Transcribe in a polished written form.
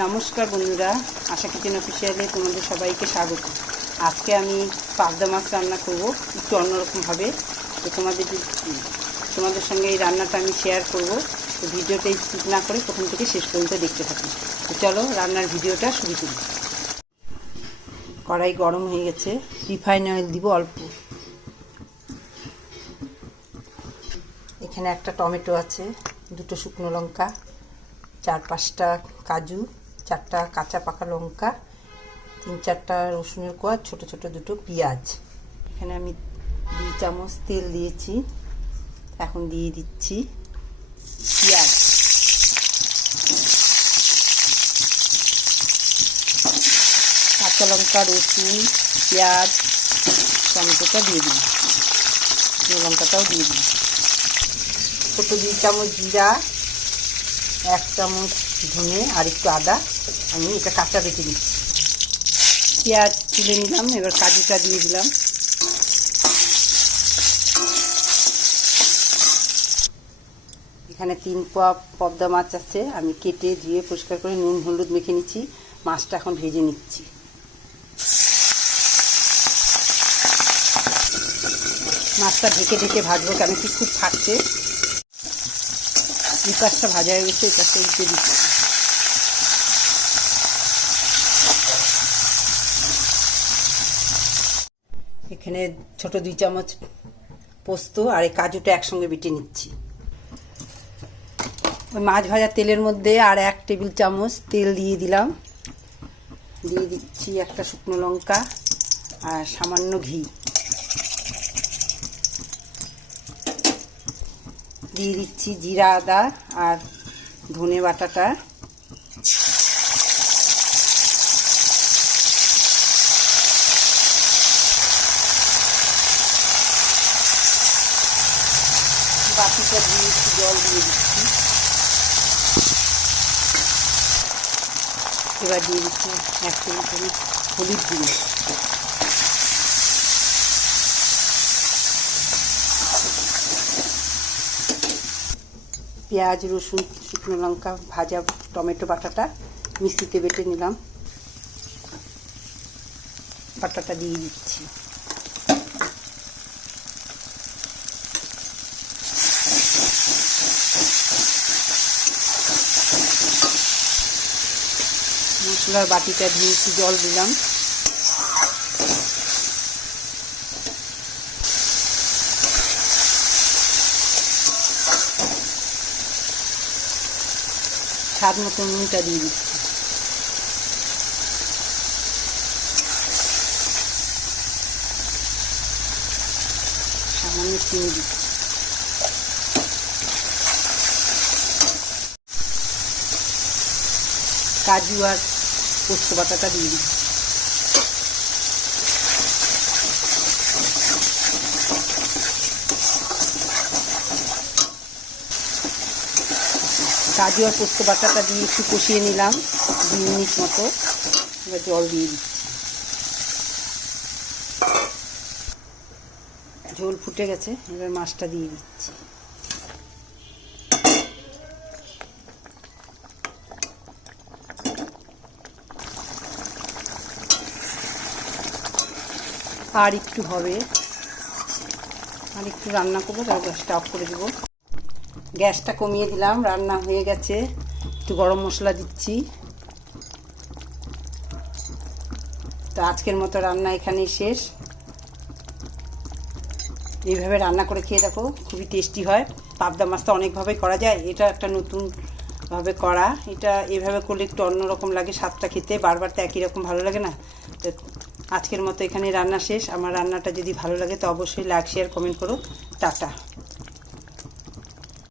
নমস্কার বন্ধুরা, আশা কিচেন অফিসিয়ালে তোমাদের সবাইকে স্বাগত। আজকে আমি পাবদা মাছ রান্না করব একটু অন্যরকমভাবে। তো তোমাদের সঙ্গে এই রান্নাটা আমি শেয়ার করব। তো ভিডিওটা স্কিপ না করে প্রথম থেকে শেষ পর্যন্ত দেখতে থাকি। তো চলো রান্নার ভিডিওটা শুরু করি। কড়াই গরম হয়ে গেছে, রিফাইন অয়েল দিব অল্প। এখানে একটা টমেটো আছে, দুটো শুকনো লঙ্কা, 4-5টা কাজু, 4টা কাঁচা পাকা লঙ্কা, 3-4টা রসুনের কোয়া, ছোট ছোট দুটো পেঁয়াজ। এখানে আমি 2 চামচ তেল দিয়েছি। এখন দিয়ে দিচ্ছি পেঁয়াজ, কাঁচা লঙ্কা, রসুন, পেঁয়াজ, টমেটোটা দিয়ে দিই, লঙ্কাটাও দিয়ে দিই। ছোট 2 চামচ জিরা, 1 চামচ ধনে আর একটু আদা, আমি এটা কাঁচা রেখে দিচ্ছি। পেঁয়াজ তুলে নিলাম, এবার কাজুটা দিয়ে দিলাম। এখানে 3 পোয়া পদ্মা মাছ আছে, আমি কেটে ধুয়ে পরিষ্কার করে নুন হলুদ মেখে নিচ্ছি। মাছটা এখন ভেজে নিচ্ছি। মাছটা ঢেকে ঢেকে ভাজবো, কেন কি খুব ফাটছে। এই পাশটা ভাজা হয়ে গেছে, এই পাশটা উল্টে দিচ্ছি। এখানে ছোট 2 চামচ পোস্ত আর এই কাজুটা একসঙ্গে বেটে নিচ্ছি। ওই মাছ ভাজা তেলের মধ্যে আর 1 টেবিল চামচ তেল দিয়ে দিলাম। দিয়ে দিচ্ছি একটা শুকনো লঙ্কা আর সামান্য ঘি। দিয়ে দিচ্ছি জিরা, আদা আর ধনে বাটাটা। বাটিটা দিয়ে একটু জল দিয়ে দিচ্ছি। এবার দিয়ে দিচ্ছি 1 চামচ হলুদ গুঁড়ো। পেঁয়াজ, রসুন, শুকনো লঙ্কা, ভাজা টমেটো বাটাটা মিক্সিতে বেটে নিলাম, বাটাটা দিয়ে দিচ্ছি। মশলার বাটিটা দিয়েছি, জল দিলাম। স্বাদ মতো নুনটা দিয়ে দিচ্ছি। সামান্য চিনি দিচ্ছি। কাজু আর পোস্ত বাটাটা দিয়ে দিচ্ছি। কাজু আর পোস্ত বাটাটা দিয়ে একটু কষিয়ে নিলাম 2 মিনিট মতো। এবার জল দিয়ে দিচ্ছি। ঝোল ফুটে গেছে, এবার মাছটা দিয়ে দিচ্ছি। আর একটু হবে, আর একটু রান্না করবো, তারপর গ্যাসটা অফ করে দেবো। গ্যাসটা কমিয়ে দিলাম, রান্না হয়ে গেছে। একটু গরম মশলা দিচ্ছি। তো আজকের মতো রান্না এখানেই শেষ। এইভাবে রান্না করে খেয়ে দেখো, খুবই টেস্টি হয়। পাবদা মাছটা অনেকভাবে করা যায়, এটা একটা নতুনভাবে করা। এটা এভাবে করলে একটু অন্যরকম লাগে স্বাদটা খেতে, বারবার তো একই রকম ভালো লাগে না। তো আজকের মতো এখানে রান্না শেষ। আমার রান্নাটা যদি ভালো লাগে তো অবশ্যই লাইক, শেয়ার, কমেন্ট করো। টাটা।